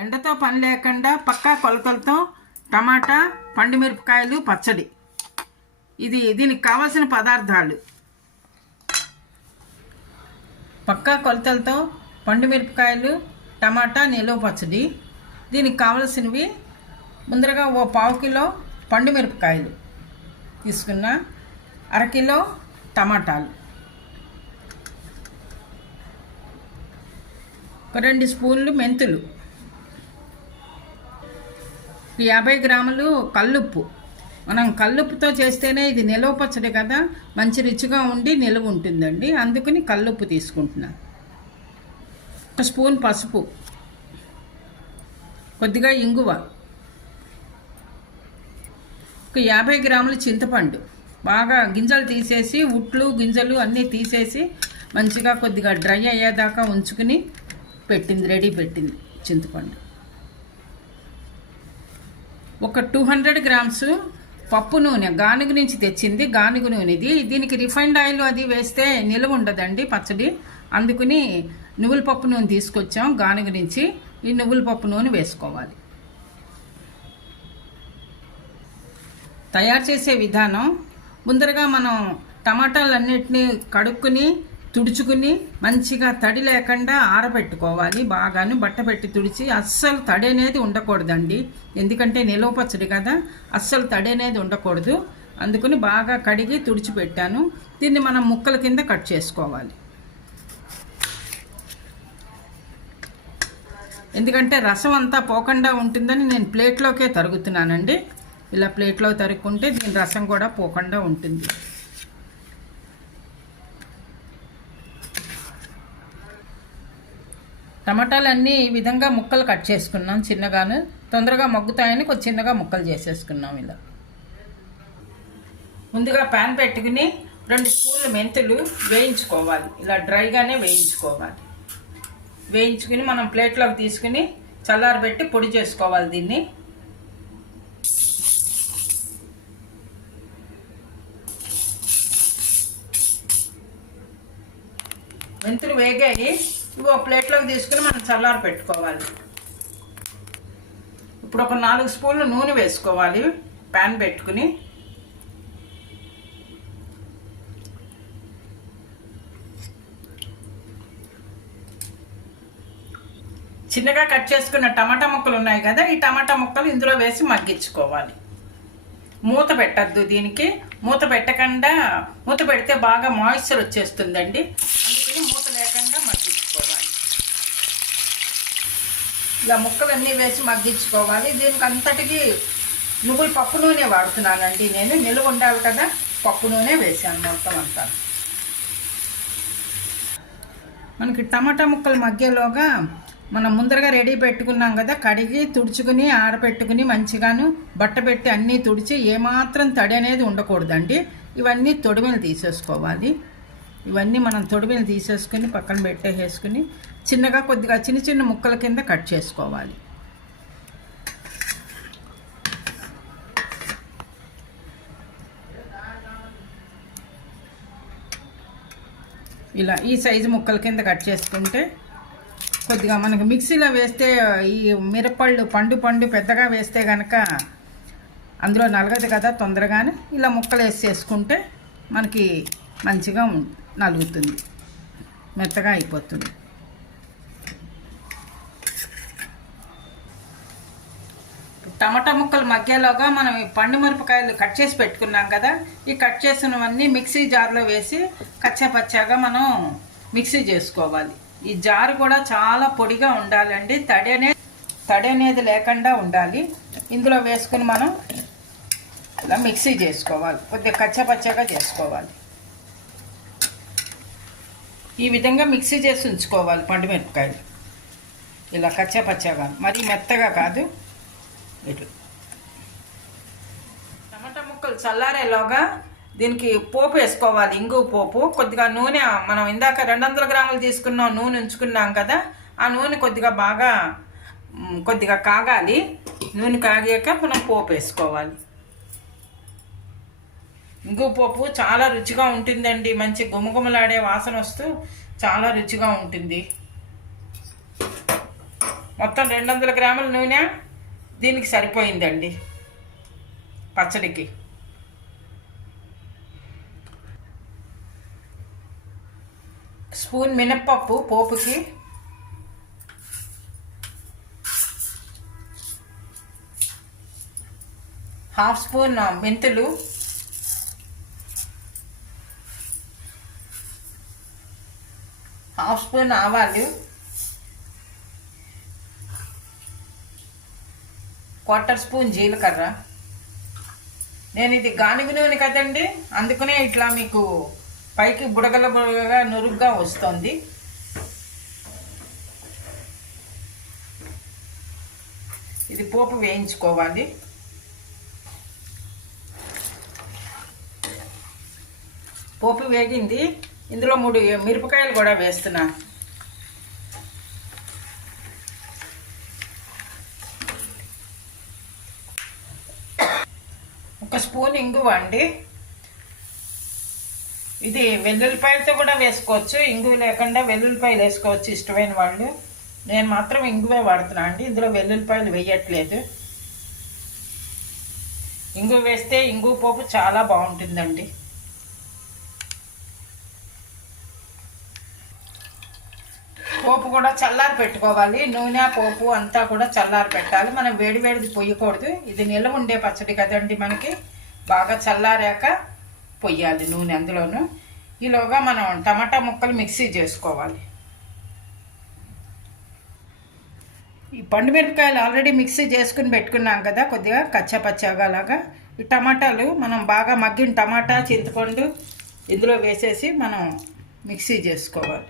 ఎండతో పని లేకుండా పక్కా కొలతలతో టమాటా పండు మిరపకాయలు పచ్చడి. ఇది దీనికి కావాల్సిన పదార్థాలు. పక్కా కొలతలతో పండు మిరపకాయలు టమాటా నిలువ పచ్చడి. దీనికి కావలసినవి ముందరగా ఓ పావు కిలో పండు మిరపకాయలు తీసుకున్న అరకిలో టమాటాలు. ఒక రెండు స్పూన్లు మెంతులు. యాభై గ్రాములు కల్లుప్పు. మనం కల్లుప్పుతో చేస్తేనే ఇది నిలవ పచ్చడి కదా? మంచి రుచిగా ఉండి నిలువ ఉంటుందండి. అందుకని కల్లుప్పు తీసుకుంటున్నాను ఒక స్పూన్ పసుపు. కొద్దిగా ఇంగువ. ఒక యాభై గ్రాముల చింతపండు. బాగా గింజలు తీసేసి ఉట్లు గింజలు అన్నీ తీసేసి మంచిగా కొద్దిగా డ్రై అయ్యేదాకా ఉంచుకుని పెట్టింది రెడీ పెట్టింది చింతపండు. ఒక టూ హండ్రెడ్ గ్రామ్స్ పప్పు నూనె గానుగ నుంచి తెచ్చింది గానుగ నూనెది. దీనికి రిఫైండ్ ఆయిల్ అది వేస్తే నిలువ ఉండదండి పచ్చడి. అందుకని నువ్వుల పప్పు నూనె తీసుకొచ్చాం గానుగ నుంచి ఈ నువ్వుల పప్పు నూనె వేసుకోవాలి. తయారు చేసే విధానం ముందరగా మనం టమాటాలన్నిటినీ కడుక్కుని తుడుచుకుని మంచిగా తడి లేకుండా ఆరబెట్టుకోవాలి. బాగాను బట్ట పెట్టి తుడిచి అస్సలు తడి అనేది ఉండకూడదండి. ఎందుకంటే నిలవ పచ్చడి కదా అస్సలు తడి అనేది ఉండకూడదు. అందుకని బాగా కడిగి తుడిచిపెట్టాను దీన్ని మనం ముక్కల కింద కట్ చేసుకోవాలి. ఎందుకంటే రసం అంతా పోకుండా ఉంటుందని నేను ప్లేట్లోకే తరుగుతున్నానండి. ఇలా ప్లేట్లో తరుక్కుంటే దీని రసం కూడా పోకుండా ఉంటుంది. టమాటాలు అన్నీ ఈ విధంగా ముక్కలు కట్ చేసుకున్నాం చిన్నగాను. తొందరగా మగ్గుతాయని కొంచెం చిన్నగా ముక్కలు చేసేసుకున్నాం ఇలా. ముందుగా ప్యాన్ పెట్టుకుని రెండు స్పూన్లు మెంతులు వేయించుకోవాలి. ఇలా డ్రైగానే వేయించుకోవాలి. వేయించుకుని మనం ప్లేట్లోకి తీసుకుని చల్లారబెట్టి పొడి చేసుకోవాలి దీన్ని. మెంతులు వేగాయి. ఇవి ఒక ప్లేట్లోకి తీసుకుని మనం చల్లారి పెట్టుకోవాలి. ఇప్పుడు ఒక నాలుగు స్పూన్లు నూనె వేసుకోవాలి ప్యాన్ పెట్టుకుని. చిన్నగా కట్ చేసుకున్న టమాటా ముక్కలు ఉన్నాయి కదా ఈ టమాటా ముక్కలు ఇందులో వేసి మగ్గించుకోవాలి. మూత పెట్టద్దు దీనికి. మూత పెట్టకుండా మూత పెడితే బాగా మాయిశ్చర్ వచ్చేస్తుందండి అందుకని మూత లేకుండా మగ్గించుకోవాలి ఇలా ముక్కలన్నీ వేసి మగ్గించుకోవాలి. దీనికి అంతటికి నువ్వులు పప్పు నూనె వాడుతున్నానండి నేను. నిలువ ఉండాలి కదా. పప్పు నూనె వేసాను మొత్తం అంతా. మనకి టమాటా ముక్కలు మగ్గేలోగా మనం ముందరగా రెడీ పెట్టుకున్నాం కదా. కడిగి తుడుచుకుని ఆరబెట్టుకుని మంచిగాను బట్ట పెట్టి అన్నీ తుడిచి ఏమాత్రం తడి అనేది ఉండకూడదండి. ఇవన్నీ తొడిమలు తీసేసుకోవాలి. ఇవన్నీ మనం తొడిమెలు తీసేసుకుని పక్కన పెట్టేసేసుకుని చిన్నగా కొద్దిగా చిన్న చిన్న ముక్కల కింద కట్ చేసుకోవాలి. ఇలా ఈ సైజు ముక్కల కింద కట్ చేసుకుంటే కొద్దిగా మనకి మిక్సీలో వేస్తే ఈ మిరపళ్ళు పండు పండు పెద్దగా వేస్తే కనుక అందులో నలగదు కదా తొందరగానే. ఇలా ముక్కలు వేసి చేసుకుంటే మనకి మంచిగా ఉంటుంది. నలుగుతుంది. మెత్తగా అయిపోతుంది. టమాటా ముక్కలు మగ్గేలోగా మనం ఈ పండు మిరపకాయలు కట్ చేసి పెట్టుకున్నాం కదా ఈ కట్ చేసినవన్నీ మిక్సీ జార్లో వేసి కచ్చాపచ్చాగా మనం మిక్సీ చేసుకోవాలి. ఈ జారు కూడా చాలా పొడిగా ఉండాలండి. తడి అనేది తడి అనేది లేకుండా ఉండాలి. ఇందులో వేసుకుని మనం ఇలా మిక్సీ చేసుకోవాలి. కొద్దిగా కచ్చాపచ్చాగా చేసుకోవాలి. ఈ విధంగా మిక్సీ చేసి ఉంచుకోవాలి పండు మిరపకాయలు ఇలా కచ్చా పచ్చగా మరి మెత్తగా కాదు. ఇటు. టమాటా ముక్కలు చల్లారేలోగా దీనికి పోపు వేసుకోవాలి ఇంగు పోపు. కొద్దిగా నూనె మనం ఇందాక రెండు వందల గ్రాములు తీసుకున్నాం నూనె ఉంచుకున్నాం కదా ఆ నూనె కొద్దిగా బాగా కొద్దిగా కాగాలి. నూనె కాగాక మనం పోపు వేసుకోవాలి. ఇంగు పోపు చాలా రుచిగా ఉంటుందండి. మంచి గుమగుమలాడే వాసన వస్తూ చాలా రుచిగా ఉంటుంది. మొత్తం రెండు వందల గ్రాముల నూనె దీనికి సరిపోయిందండి. పచ్చడికి. స్పూన్ మినప్పప్పు పోపుకి. హాఫ్ స్పూన్ మెంతులు. హాఫ్ స్పూన్ ఆవాలు క్వార్టర్ స్పూన్ జీలకర్ర. నేను ఇది గానుగ నూనె కదండి అందుకనే ఇట్లా మీకు పైకి బుడగల బుడగగా నురుగ్గా వస్తుంది. ఇది పోపు వేయించుకోవాలి. పోపు వేగింది. ఇందులో మూడు మిరపకాయలు కూడా వేస్తున్నా. ఒక స్పూన్ ఇంగువ అండి ఇది వెల్లుల్లిపాయలతో కూడా వేసుకోవచ్చు. ఇంగువ లేకుండా వెల్లుల్లిపాయలు వేసుకోవచ్చు ఇష్టమైన వాళ్ళు. నేను మాత్రం ఇంగువే వాడుతున్నా అండి. ఇందులో వెల్లుల్లిపాయలు వేయట్లేదు. ఇంగువ వేస్తే ఇంగువ పోపు చాలా బాగుంటుందండి. పోపు కూడా చల్లారి పెట్టుకోవాలి. నూనె పోపు అంతా కూడా చల్లారి పెట్టాలి. మనం వేడి వేడిది పొయ్యకూడదు. ఇది నిల్వ ఉండే పచ్చడి కదండి మనకి. బాగా చల్లారాక పొయ్యాలి నూనె అందులోను. ఈలోగా మనం టమాటా ముక్కలు మిక్సీ చేసుకోవాలి. ఈ పండు మిరపకాయలు ఆల్రెడీ మిక్సీ చేసుకుని పెట్టుకున్నాం కదా కొద్దిగా కచ్చా లాగా. ఈ టమాటాలు మనం బాగా మగ్గిన టమాటా చింతపండు ఇందులో వేసేసి మనం మిక్సీ చేసుకోవాలి.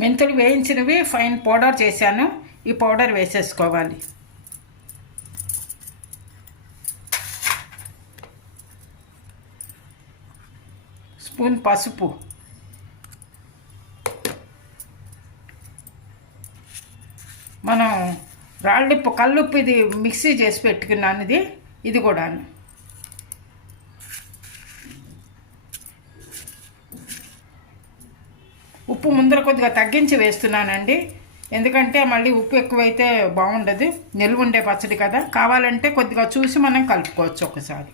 మెంతులు వేయించినవి ఫైన్ పౌడర్ చేశాను. ఈ పౌడర్ వేసేసుకోవాలి. స్పూన్ పసుపు. మనం రాళ్ళుప్పు కల్లుప్పు ఇది మిక్సీ చేసి పెట్టుకున్నాను ఇది. ఇది కూడాను. ఉప్పు ముందర కొద్దిగా తగ్గించి వేస్తున్నానండి. ఎందుకంటే మళ్ళీ ఉప్పు ఎక్కువైతే బాగుండదు. నిల్వ ఉండే పచ్చడి కదా. కావాలంటే కొద్దిగా చూసి మనం కలుపుకోవచ్చు ఒకసారి.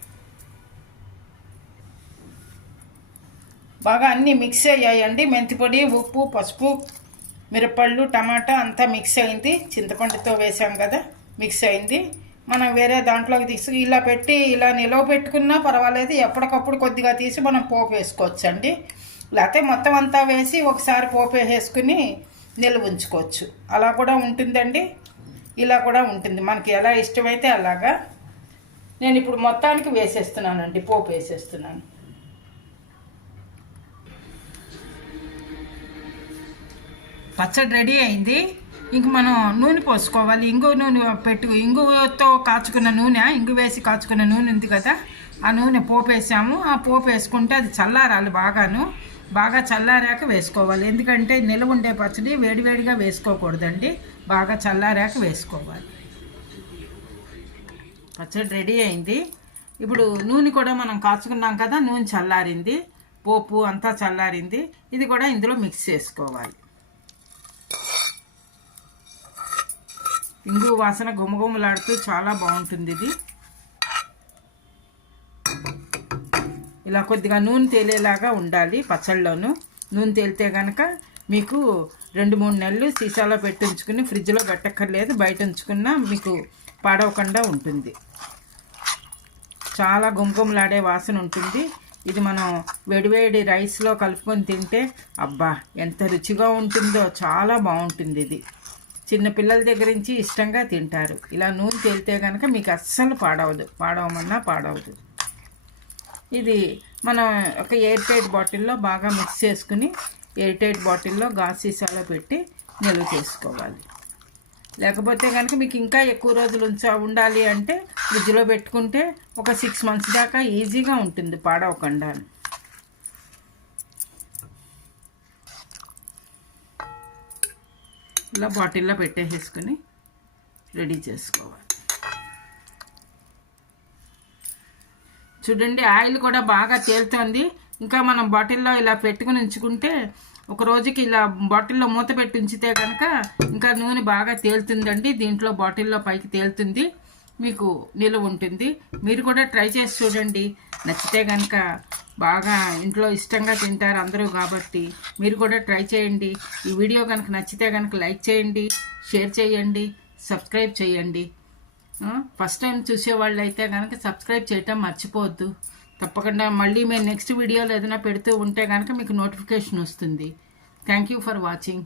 బాగా అన్నీ మిక్స్ అయ్యాయండి. మెంతిపొడి ఉప్పు పసుపు మిరపళ్ళు టమాటా అంతా మిక్స్ అయింది. చింతపండుతో వేసాం కదా. మిక్స్ అయింది. మనం వేరే దాంట్లోకి తీసి ఇలా పెట్టి ఇలా నిలవ పెట్టుకున్నా పర్వాలేదు. ఎప్పటికప్పుడు కొద్దిగా తీసి మనం పోపు వేసుకోవచ్చండి. లేకపోతే మొత్తం అంతా వేసి ఒకసారి పోపు వేసుకుని నిల్వ ఉంచుకోవచ్చు. అలా కూడా ఉంటుందండి. ఇలా కూడా ఉంటుంది. మనకి ఎలా ఇష్టమైతే అలాగా. నేను ఇప్పుడు మొత్తానికి వేసేస్తున్నానండి. పోపు వేసేస్తున్నాను. పచ్చడి రెడీ అయింది. ఇంక మనం నూనె పోసుకోవాలి. ఇంగు నూనె పెట్టు. ఇంగుతో కాచుకున్న నూనె ఇంగు వేసి కాచుకున్న నూనె ఉంది కదా. ఆ నూనె పోపు వేసాము ఆ పోపు వేసుకుంటే అది చల్లారాలి బాగాను. బాగా చల్లారాక వేసుకోవాలి. ఎందుకంటే నిలవ ఉండే పచ్చడి వేడివేడిగా వేసుకోకూడదండి. బాగా చల్లారాక వేసుకోవాలి. పచ్చడి రెడీ అయింది. ఇప్పుడు నూనె కూడా మనం కాచుకున్నాం కదా నూనె చల్లారింది. పోపు అంతా చల్లారింది. ఇది కూడా ఇందులో మిక్స్ చేసుకోవాలి. ఇంగు వాసన గుమగుమలాడుతూ చాలా బాగుంటుంది ఇది. ఇలా కొద్దిగా నూనె తేలేలాగా ఉండాలి పచ్చళ్ళలోను నూనె తేలితే కనుక మీకు రెండు మూడు నెలలు సీసాలో పెట్టి ఉంచుకుని ఫ్రిడ్జ్లో పెట్టక్కర్లేదు బయట ఉంచుకున్నా మీకు పాడవకుండా ఉంటుంది. చాలా గుమగుమలాడే వాసన ఉంటుంది. ఇది మనం వేడివేడి రైస్లో కలుపుకొని తింటే అబ్బా ఎంత రుచిగా ఉంటుందో చాలా బాగుంటుంది ఇది. చిన్న పిల్లల దగ్గర నుంచి ఇష్టంగా తింటారు. ఇలా నూనె తేలితే కనుక మీకు అస్సలు పాడవదు. పాడవమన్నా పాడవదు. ఇది మనం ఒక ఎయిర్ టైట్ బాటిల్లో బాగా మిక్స్ చేసుకుని ఎయిర్ టైట్ బాటిల్లో గాజు సీసాలో పెట్టి నిల్వ చేసుకోవాలి. లేకపోతే కనుక మీకు ఇంకా ఎక్కువ రోజులు ఉంచా ఉండాలి అంటే ఫ్రిడ్జ్లో పెట్టుకుంటే ఒక సిక్స్ మంత్స్ దాకా ఈజీగా ఉంటుంది పాడవకుండా. ఇలా బాటిల్లో పెట్టేసేసుకుని రెడీ చేసుకోవాలి. చూడండి ఆయిల్ కూడా బాగా తేలుతోంది. ఇంకా మనం బాటిల్లో ఇలా పెట్టుకుని ఉంచుకుంటే ఒక రోజుకి ఇలా బాటిల్లో మూత పెట్టి ఉంచితే కనుక ఇంకా నూనె బాగా తేలుతుందండి. దీంట్లో బాటిల్లో పైకి తేలుతుంది. మీకు నిలువ ఉంటుంది. మీరు కూడా ట్రై చేసి చూడండి. నచ్చితే కనుక బాగా ఇంట్లో ఇష్టంగా తింటారు అందరూ కాబట్టి మీరు కూడా ట్రై చేయండి. ఈ వీడియో కనుక నచ్చితే కనుక లైక్ చేయండి షేర్ చేయండి సబ్స్క్రైబ్ చేయండి. ఫస్ట్ టైం చూసేవాళ్ళు అయితే కనుక సబ్స్క్రైబ్ చేయటం మర్చిపోవద్దు. తప్పకుండా మళ్ళీ మేము నెక్స్ట్ వీడియోలో ఏదైనా పెడుతూ ఉంటే కనుక మీకు నోటిఫికేషన్ వస్తుంది. Thank you for watching